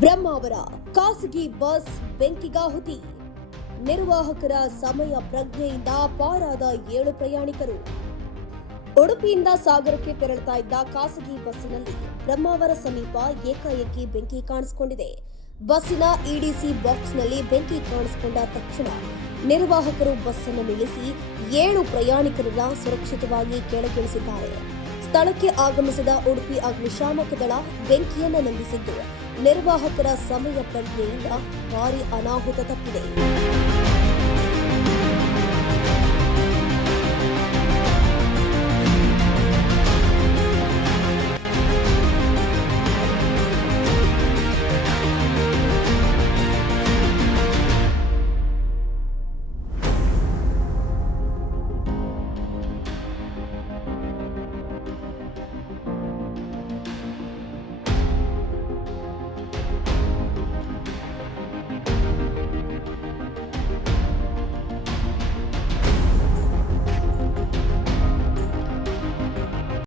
ಬ್ರಹ್ಮಾವರ ಖಾಸಗಿ ಬಸ್ ಬೆಂಕಿಗಾಹುತಿ. ನಿರ್ವಾಹಕರ ಸಮಯ ಪ್ರಜ್ಞೆಯಿಂದ ಪಾರಾದ 7 ಪ್ರಯಾಣಿಕರು. ಉಡುಪಿಯಿಂದ ಸಾಗರಕ್ಕೆ ತೆರಳುತ್ತಾ ಇದ್ದ ಖಾಸಗಿ ಬಸ್ಸಿನಲ್ಲಿ ಬ್ರಹ್ಮಾವರ ಸಮೀಪ ಏಕಾಏಕಿ ಬೆಂಕಿ ಕಾಣಿಸಿಕೊಂಡಿದೆ. ಬಸ್ಸಿನ ಇಡಿಸಿ ಬಾಕ್ಸ್ನಲ್ಲಿ ಬೆಂಕಿ ಕಾಣಿಸಿಕೊಂಡ ತಕ್ಷಣ ನಿರ್ವಾಹಕರು ಬಸ್ಸನ್ನು ನಿಲ್ಲಿಸಿ 7 ಪ್ರಯಾಣಿಕರನ್ನ ಸುರಕ್ಷಿತವಾಗಿ ಕೆಳಗಿಳಿಸಿದ್ದಾರೆ. ಸ್ಥಳಕ್ಕೆ ಆಗಮಿಸಿದ ಉಡುಪಿ ಅಗ್ನಿಶಾಮಕ ದಳ ಬೆಂಕಿಯನ್ನು ನಂದಿಸಿದ್ದು, ನಿರ್ವಾಹಕರ ಸಮಯ ಪ್ರಜ್ಞೆಯಿಂದ ಭಾರೀ ಅನಾಹುತ ತಪ್ಪಿದೆ.